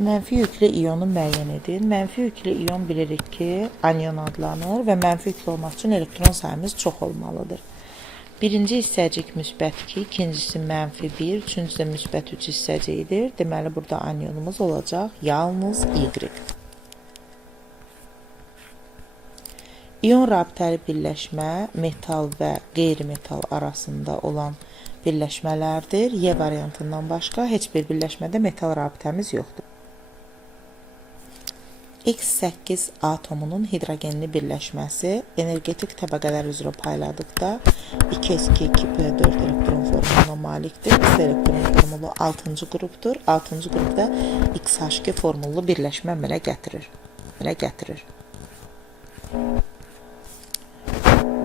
Mənfi yüklü iyonu müəyyən edin. Mənfi yüklü iyon bilirik ki, anion adlanır və mənfi yüklü olmaq üçün elektron sayımız çox olmalıdır. Birinci hissəcik müsbət 2, ikincisi mənfi 1, üçüncüsü də müsbət 3 hissəcikdir. Deməli, burada anionumuz olacaq yalnız Y. İyon rabitəli birləşmə metal və qeyri-metal arasında olan birləşmələrdir. Y variantından başqa heç bir birləşmədə metal rabitəmiz yoxdur. X8 atomunun hidrogenli birləşməsi energetik təbəqələr üzrə payladıqda 2s2 2p4 elektron formuluna malikdir. X elektron formulu 6-cı qrupdur. 6-cı qrupda XH2 formullu birləşmə əmələ gətirir.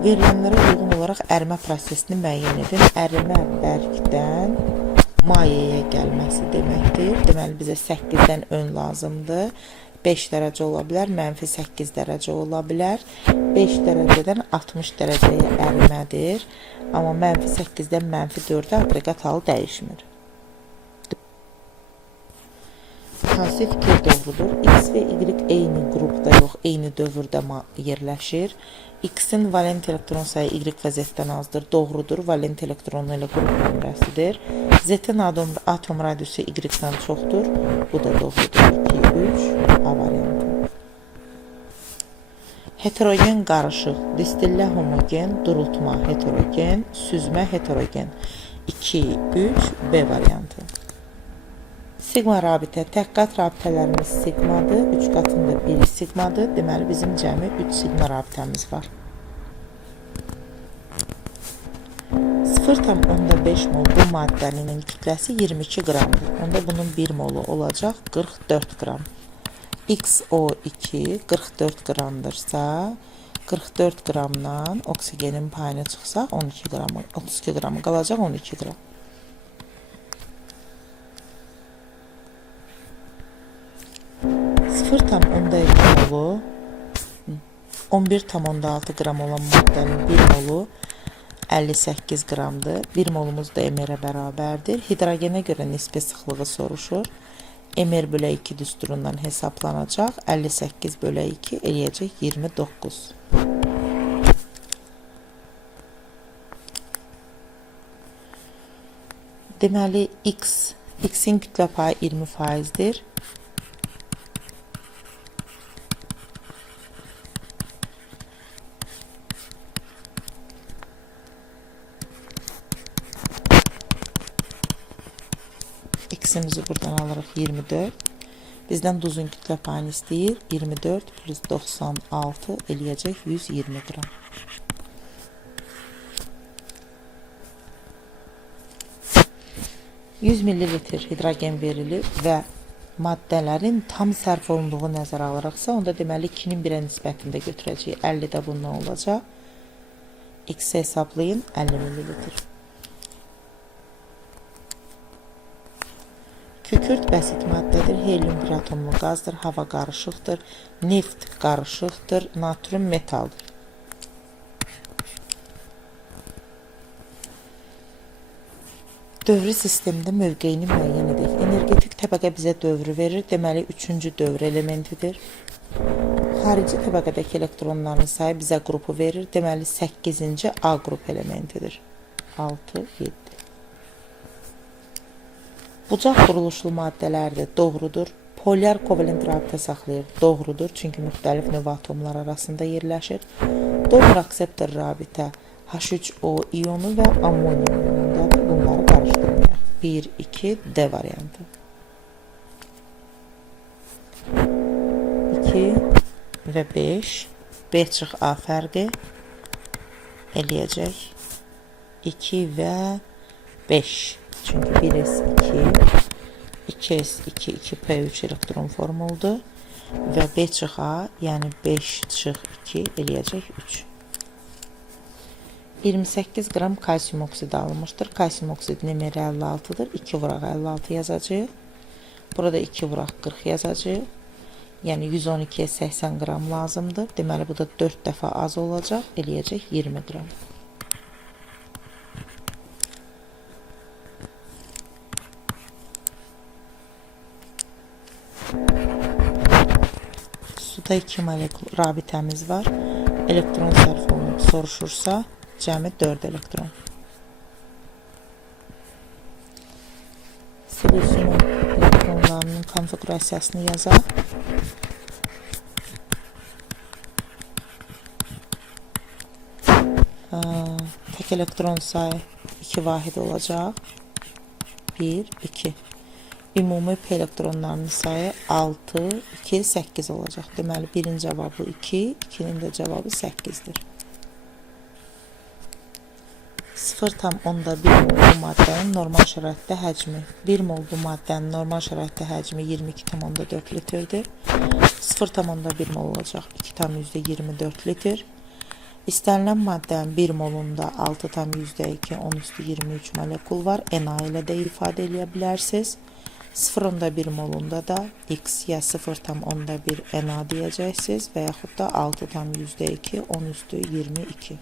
Verilənlərə uyğun olaraq ərimə prosesini müəyyən edin. Ərimə bərkdən mayəyə gəlməsi deməkdir. Deməli, bizə 8-dən ön lazımdır. 5 dərəcə ola bilər, mənfi 8 dərəcə ola bilər. 5 dərəcədən 60 dərəcəyə ərimədir. Amma mənfi 8-dən mənfi 4-ə aqreqat halı dəyişmir. Hansı fikir doğrudur? X və Y eyni qrupda yox, eyni dövrdə yerləşir. X-in valent elektron sayı Y və Z-dən azdır. Doğrudur. Valent elektronu ilə qrup nömrəsidir. Z-in atom radiusu Y-dən çoxdur. Bu da doğrudur. 2, 3, A variantı. Heterogen qarışıq, distillə homogen, durultma heterogen, süzmə heterogen. 2, 3, B variantı. Sigma rabitə, tək qat rabitələrimiz sigmadır, 3 qatında 1 sigmadır. Deməli, bizim cəmi 3 sigma rabitəmiz var. 0,5 mol bu maddənin kütləsi 22 qramdır. Onda bunun 1 molu olacaq 44 qram. XO2 44 qramdırsa, 44 qramdan oksigenin payına çıxsa 12 qramı, 32 qramı qalacaq 12 qram. 0,2 molu 11,6 qram olan maddənin 1 molu 58 qramdır. 1 molumuz da MR-ə bərabərdir. Hidrogenə görə nisbi sıxlığı soruşur. MR bölə 2 düsturundan hesablanacaq. 58 bölə 2 eləyəcək 29. Deməli, X-in kütlə payı 20%dir. X'imizi buradan alırıq 24. Bizdən duzun kütlə payını istəyir. 24 plus 96 eləyəcək 120 qram. %100 ml hidrogen verilir və maddələrin tam sərf olunduğu nəzərə alırıqsa, onda deməli 2-nin 1-ə nisbətində götürəcəyik. 50 də bundan olacaq. X-i hesablayın, 50 ml. Kükürt bəsit maddədir, helium bir atomlu qazdır, hava qarışıqdır, neft qarışıqdır, natrium metaldır. Dövrü sistemdə mövqeyini müəyyən edək. Energetik təbəqə bizə dövrü verir, deməli 3-cü dövr elementidir. Xarici təbəqədəki elektronların sayı bizə qrupu verir, deməli 8-ci A qrup elementidir. 6, 7. Bucaq quruluşlu maddələrdir, doğrudur. Polyar kovalent rabitə saxlayır, doğrudur. Çünki müxtəlif növ atomlar arasında yerləşir. Donor akseptor rabitə H3O iyonu və ammonium iyonundadır. Bunları qarışdırmayaq. 1, 2, D variantı. 2 və 5. B çıx A fərqi eləyəcək. 2 və 5. Çünki 1s2, 2s2, 2p3 elektron formuludur və B çıx A, yəni 5 çıx 2 eləyəcək 3. 28 qram kalsium oksidi alınmışdır. Kalsium oksidinin MR 56-dır. 2 vuraq 56 yazacaq. Burada 2 vuraq 40 yazacaq. Yəni 112-yə 80 qram lazımdır. Deməli, bu da 4 dəfə az olacaq. Eləyəcək 20 qram. 6-2 molekul rabitəmiz var. Elektron sərf olunub soruşursa, cəmi 4 elektron. Silisiumun elektronlarının konfigurasiyasını yazaq. Tek elektron sayı 2 vahid olacaq. 1, 2. Ümumi P elektronlarının sayı 6, 2, 8 olacaq. Deməli, 1-in cavabı 2, 2-nin də cavabı 8-dir. 0,1 mol bu maddənin normal şəraitdə həcmi. 1 mol bu maddənin normal şəraitdə həcmi 22,4 litrdir. 0,1 mol olacaq 2,24 litr. İstənilən maddənin 1 molunda 6,2 10^23 molekul var. Na ilə də ifadə edə bilərsiniz. 0,1 molunda da x ya 0,1 Na deyəcəksiniz və yaxud da 6,2 10^22.